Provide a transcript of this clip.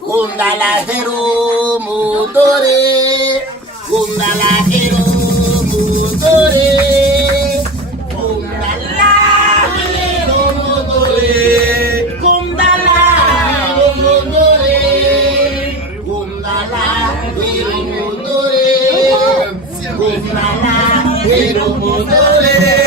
Gundalaheru mudore, gundalaheru mudore, gundalaheru mudore, gundalaheru mudore, gundalaheru mudore, gundalaheru mudore.